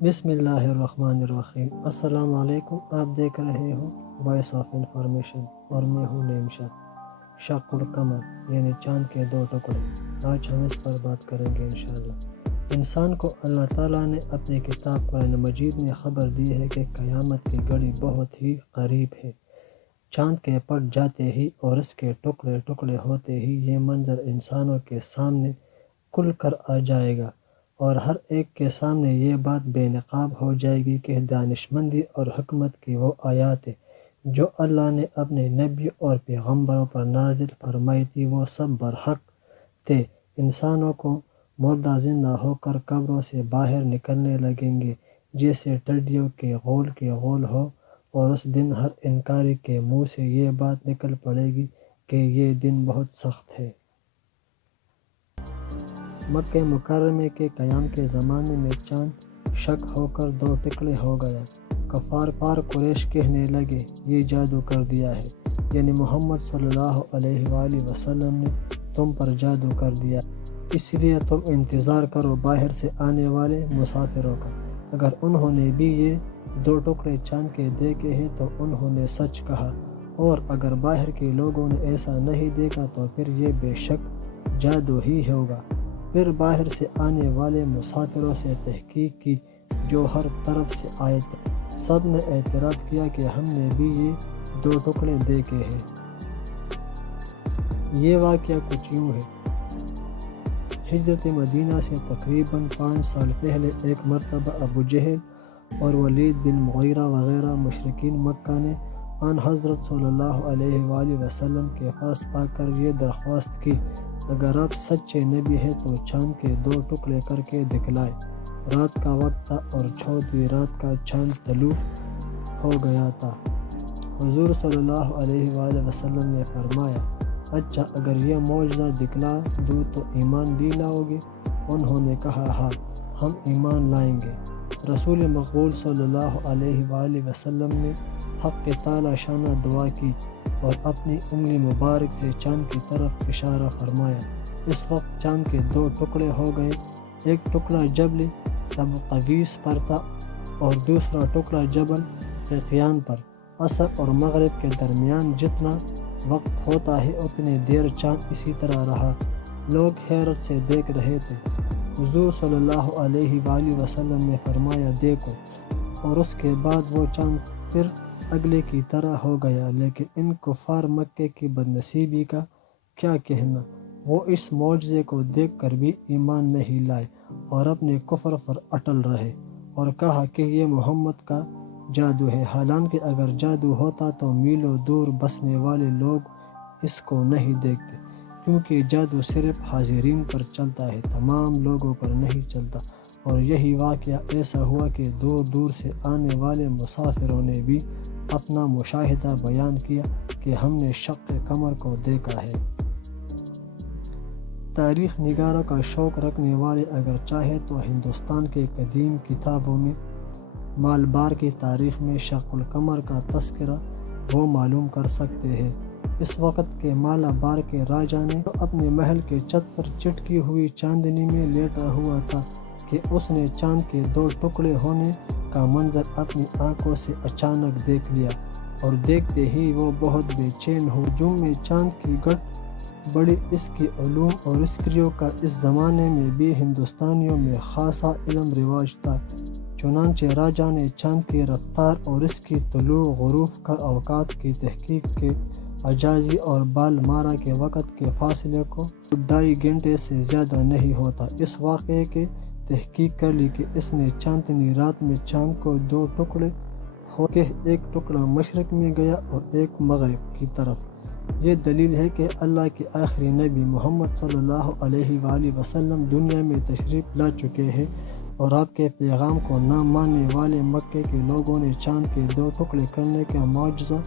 بسم اللہ الرحمن الرحیم۔ السلام علیکم، آپ دیکھ رہے ہو وائس آف انفارمیشن اور میں ہوں نیم شاہ۔ شق القمر یعنی چاند کے دو ٹکڑے، آج ہم اس پر بات کریں گے انشاءاللہ۔ انسان کو اللہ تعالیٰ نے اپنی کتاب قرآن مجید میں خبر دی ہے کہ قیامت کی گھڑی بہت ہی قریب ہے۔ چاند کے پٹ جاتے ہی اور اس کے ٹکڑے ٹکڑے ہوتے ہی یہ منظر انسانوں کے سامنے کھل کر آ جائے گا، اور ہر ایک کے سامنے یہ بات بے نقاب ہو جائے گی کہ دانشمندی اور حکمت کی وہ آیات جو اللہ نے اپنے نبی اور پیغمبروں پر نازل فرمائی تھی وہ سب برحق تھے۔ انسانوں کو مردہ زندہ ہو کر قبروں سے باہر نکلنے لگیں گے جیسے ٹڈیوں کے غول ہو، اور اس دن ہر انکاری کے منہ سے یہ بات نکل پڑے گی کہ یہ دن بہت سخت ہے۔ مکہ مکرمہ کے قیام کے زمانے میں چاند شک ہو کر دو ٹکڑے ہو گیا۔ کفار قریش کہنے لگے یہ جادو کر دیا ہے، یعنی محمد صلی اللہ علیہ وآلہ وسلم نے تم پر جادو کر دیا، اس لیے تم انتظار کرو باہر سے آنے والے مسافروں کا۔ اگر انہوں نے بھی یہ دو ٹکڑے چاند کے دیکھے ہیں تو انہوں نے سچ کہا، اور اگر باہر کے لوگوں نے ایسا نہیں دیکھا تو پھر یہ بے شک جادو ہی ہوگا۔ پھر باہر سے آنے والے مسافروں سے تحقیق کی جو ہر طرف سے آئے تھے، سب نے اعتراف کیا کہ ہم نے بھی یہ دو ٹکڑے دیکھے ہیں۔ یہ واقعہ کچھ یوں ہے۔ ہجرت مدینہ سے تقریباً 5 سال پہلے ایک مرتبہ ابو جہل اور ولید بن مغیرہ وغیرہ مشرکین مکہ نے آن حضرت صلی اللہ علیہ وآلہ وسلم کے پاس آ کر یہ درخواست کی، اگر آپ سچے نبی ہیں تو چاند کے دو ٹکڑے کر کے دکھلائے۔ رات کا وقت تھا اور 14ویں رات کا چاند طلوع ہو گیا تھا۔ حضور صلی اللہ علیہ وآلہ وسلم نے فرمایا، اچھا اگر یہ معجزہ دکھلا دوں تو ایمان بھی لاؤ گے؟ انہوں نے کہا ہاں، ہم ایمان لائیں گے۔ رسول مقبول صلی اللہ علیہ وآلہ وسلم نے حق تعالی شانہ دعا کی اور اپنی انگلی مبارک سے چاند کی طرف اشارہ فرمایا۔ اس وقت چاند کے دو ٹکڑے ہو گئے، ایک ٹکڑا جبل ابو قبیس پر تھا اور دوسرا ٹکڑا جبل سقیان پر۔ عصر اور مغرب کے درمیان جتنا وقت ہوتا ہے اتنی دیر چاند اسی طرح رہا۔ لوگ حیرت سے دیکھ رہے تھے۔ حضور صلی اللہ علیہ وآلہ وسلم نے فرمایا دیکھو، اور اس کے بعد وہ چاند پھر اگلے کی طرح ہو گیا۔ لیکن ان کفار مکہ کی بدنصیبی کا کیا کہنا، وہ اس معجزے کو دیکھ کر بھی ایمان نہیں لائے اور اپنے کفر پر اٹل رہے اور کہا کہ یہ محمد کا جادو ہے، حالانکہ اگر جادو ہوتا تو میلوں دور بسنے والے لوگ اس کو نہیں دیکھتے، کیونکہ جادو صرف حاضرین پر چلتا ہے، تمام لوگوں پر نہیں چلتا۔ اور یہی واقعہ ایسا ہوا کہ دور دور سے آنے والے مسافروں نے بھی اپنا مشاہدہ بیان کیا کہ ہم نے شق قمر کو دیکھا ہے۔ تاریخ نگاروں کا شوق رکھنے والے اگر چاہے تو ہندوستان کے قدیم کتابوں میں مالبار کی تاریخ میں شق القمر کا تذکرہ وہ معلوم کر سکتے ہیں۔ اس وقت کے مالابار کے راجہ نے اپنے محل کے چھت پر چٹکی ہوئی چاندنی میں لیٹا ہوا تھا کہ اس نے چاند کے دو ٹکڑے ہونے کا منظر اپنی آنکھوں سے اچانک دیکھ لیا، اور دیکھتے ہی وہ بہت بے چین ہو۔ ہجوم میں چاند کی گڑھ بڑی، اس کی علوم اور عسکریوں کا اس زمانے میں بھی ہندوستانیوں میں خاصا علم رواج تھا۔ چنانچہ راجہ نے چاند کی رفتار اور اس کی طلوع غروب کا اوقات کی تحقیق کے اجازی اور بال مارا کے وقت کے فاصلے کو 2.5 گھنٹے سے زیادہ نہیں ہوتا، اس واقعے کی تحقیق کر لی کہ اس نے چاندنی رات میں چاند کو دو ٹکڑے ہو کے ایک ٹکڑا مشرق میں گیا اور ایک مغرب کی طرف۔ یہ دلیل ہے کہ اللہ کے آخری نبی محمد صلی اللہ علیہ وآلہ وسلم دنیا میں تشریف لا چکے ہیں، اور آپ کے پیغام کو نہ ماننے والے مکے کے لوگوں نے چاند کے دو ٹکڑے کرنے کا معجزہ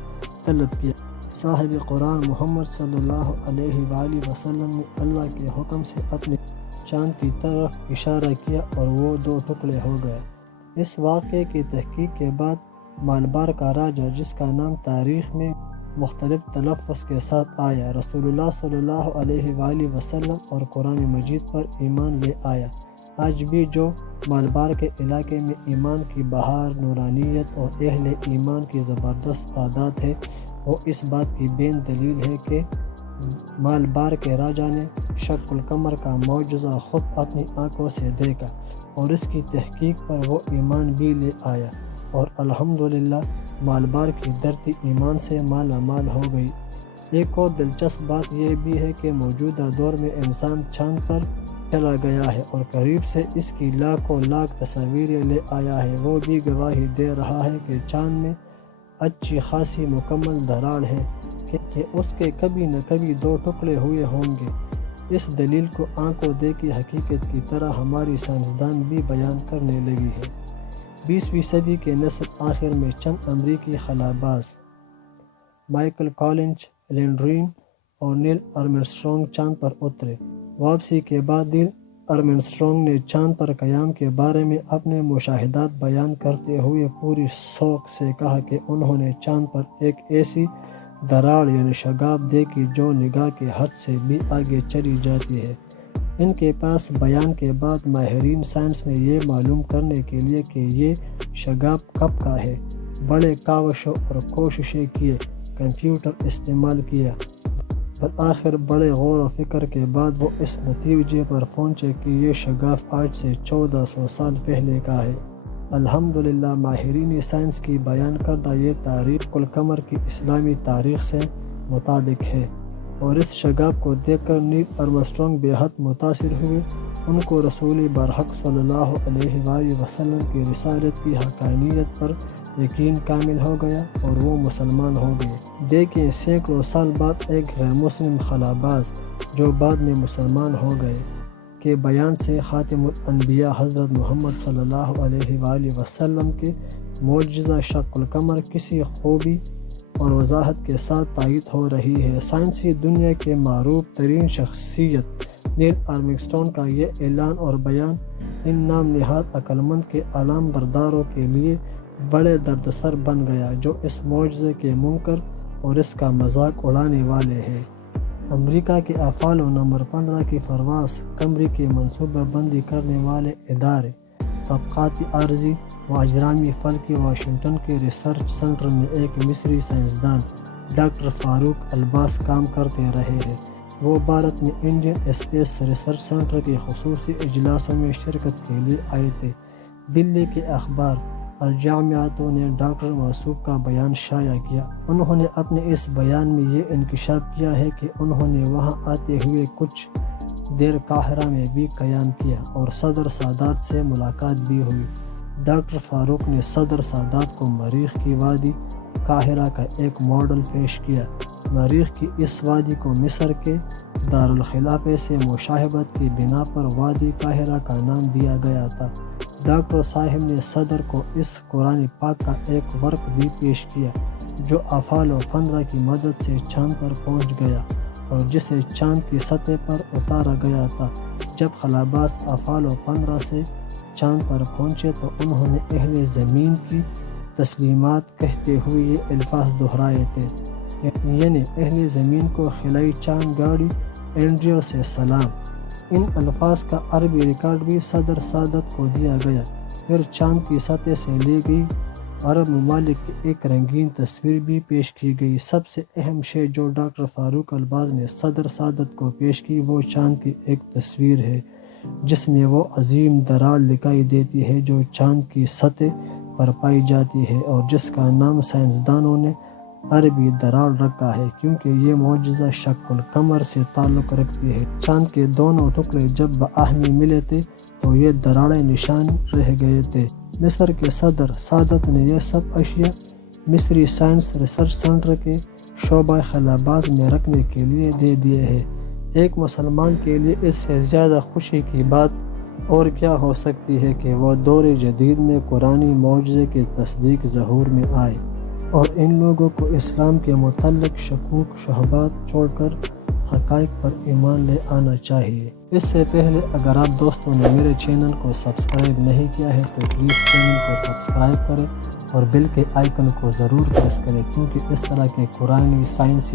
طلب کیا۔ صاحب قرآن محمد صلی اللہ علیہ وآلہ وسلم نے اللہ کے حکم سے اپنے چاند کی طرف اشارہ کیا اور وہ دو ٹکڑے ہو گئے۔ اس واقعے کی تحقیق کے بعد مالبار کا راجہ، جس کا نام تاریخ میں مختلف تلفظ کے ساتھ آیا، رسول اللہ صلی اللہ علیہ وآلہ وسلم اور قرآن مجید پر ایمان لے آیا۔ آج بھی جو مالبار کے علاقے میں ایمان کی بہار، نورانیت اور اہل ایمان کی زبردست تعداد ہے، وہ اس بات کی بین دلیل ہے کہ مالبار کے راجا نے شق القمر کا معجزہ خود اپنی آنکھوں سے دیکھا اور اس کی تحقیق پر وہ ایمان بھی لے آیا، اور الحمدللہ مالبار کی دھرتی ایمان سے مالا مال ہو گئی۔ ایک اور دلچسپ بات یہ بھی ہے کہ موجودہ دور میں انسان چاند پر چلا گیا ہے اور قریب سے اس کی لاکھوں لاکھ تصاویریں لے آیا ہے۔ وہ بھی گواہی دے رہا ہے کہ چاند میں اچھی خاصی مکمل دراڑ ہے کہ اس کے کبھی نہ کبھی 2 ٹکڑے ہوئے ہوں گے۔ اس دلیل کو آنکھوں دیکھی حقیقت کی طرح ہماری سائنسدان بھی بیان کرنے لگی ہے۔ 20ویں صدی کے نصف آخر میں چند امریکی خلا باز مائیکل کالنز، لینڈرین اور نیل آرمسٹرانگ چاند پر اترے۔ واپسی کے بعد نیل آرمسٹرانگ نے چاند پر قیام کے بارے میں اپنے مشاہدات بیان کرتے ہوئے پوری شوق سے کہا کہ انہوں نے چاند پر ایک ایسی دراڑ یعنی شگاف دیکھی جو نگاہ کے حد سے بھی آگے چلی جاتی ہے۔ ان کے پاس بیان کے بعد ماہرین سائنس نے یہ معلوم کرنے کے لیے کہ یہ شگاف کب کا ہے بڑے کاوشوں اور کوششیں کیے، کمپیوٹر استعمال کیا، بالآخر بڑے غور و فکر کے بعد وہ اس نتیجے پر پہنچے کہ یہ شگاف آج سے 1400 سال پہلے کا ہے۔ الحمدللہ ماہرین سائنس کی بیان کردہ یہ تاریخ القمر کی اسلامی تاریخ سے مطابق ہے، اور اس شگاف کو دیکھ کر نیل آرمسٹرانگ بے حد متاثر ہوئے۔ ان کو رسول برحق صلی اللہ علیہ وآلہ وسلم کی رسالت کی حقانیت پر یقین کامل ہو گیا اور وہ مسلمان ہو گئے۔ دیکھیں سینکڑوں سال بعد ایک غیر مسلم خلا باز جو بعد میں مسلمان ہو گئے کے بیان سے خاتم الانبیاء حضرت محمد صلی اللہ علیہ وآلہ وسلم کے معجزہ شق القمر کسی خوبی اور وضاحت کے ساتھ تائید ہو رہی ہے۔ سائنسی دنیا کے معروف ترین شخصیت نیل آرمسٹرانگ کا یہ اعلان اور بیان ان نام نہاد عقلمند کے علام برداروں کے لیے بڑے دردسر بن گیا جو اس معجزے کے منکر اور اس کا مذاق اڑانے والے ہیں۔ امریکہ کے اپولو نمبر 15 کی پرواز قمری کی منصوبہ بندی کرنے والے ادارے طبقاتی عارضی و اجرامی فلکی واشنگٹن کے ریسرچ سینٹر میں ایک مصری سائنسدان ڈاکٹر فاروق الباس کام کرتے رہے ہیں۔ وہ بھارت میں انڈین اسپیس ریسرچ سینٹر کے خصوصی اجلاسوں میں شرکت کے لیے آئے تھے۔ دلی کے اخبار الجامعۃ نے ڈاکٹر موصوف کا بیان شائع کیا۔ انہوں نے اپنے اس بیان میں یہ انکشاف کیا ہے کہ انہوں نے وہاں آتے ہوئے کچھ دیر قاہرہ میں بھی قیام کیا اور صدر سادات سے ملاقات بھی ہوئی۔ ڈاکٹر فاروق نے صدر سادات کو مریخ کی وادی قاہرہ کا ایک ماڈل پیش کیا۔ مریخ کی اس وادی کو مصر کے دارالخلافے سے مشابہت کی بنا پر وادی قاہرہ کا نام دیا گیا تھا۔ ڈاکٹر صاحب نے صدر کو اس قرآن پاک کا ایک ورق بھی پیش کیا جو اپولو 15 کی مدد سے چاند پر پہنچ گیا اور جسے چاند کی سطح پر اتارا گیا تھا۔ جب خلاباز اپولو 15 سے چاند پر پہنچے تو انہوں نے اہل زمین کی تسلیمات کہتے ہوئے یہ الفاظ دہرائے تھے، یعنی اہل زمین کو خلائی چاند گاڑی اینڈریو سے سلام۔ ان الفاظ کا عربی ریکارڈ بھی صدر سادات کو دیا گیا۔ پھر چاند کی سطح سے لی گئی عرب ممالک کی ایک رنگین تصویر بھی پیش کی گئی۔ سب سے اہم شے جو ڈاکٹر فاروق الباز نے صدر سادات کو پیش کی وہ چاند کی ایک تصویر ہے جس میں وہ عظیم دراڑ دکھائی دیتی ہے جو چاند کی سطح پر پائی جاتی ہے اور جس کا نام سائنسدانوں نے عربی دراڑ رکھا ہے کیونکہ یہ معجزہ شق القمر سے تعلق رکھتی ہے۔ چاند کے دونوں ٹکڑے جب باہمی ملے تھے تو یہ دراڑیں نشان رہ گئے تھے۔ مصر کے صدر سادات نے یہ سب اشیاء مصری سائنس ریسرچ سینٹر کے شعبہ خلاباز میں رکھنے کے لیے دے دیے ہیں۔ ایک مسلمان کے لیے اس سے زیادہ خوشی کی بات اور کیا ہو سکتی ہے کہ وہ دور جدید میں قرآنی معجزے کی تصدیق ظہور میں آئے، اور ان لوگوں کو اسلام کے متعلق شکوک شبہات چھوڑ کر حقائق پر ایمان لے آنا چاہیے۔ اس سے پہلے اگر آپ دوستوں نے میرے چینل کو سبسکرائب نہیں کیا ہے تو پلیز چینل کو سبسکرائب کریں اور بیل کے آئیکن کو ضرور پریس کریں کیونکہ اس طرح کے قرآنی سائنسی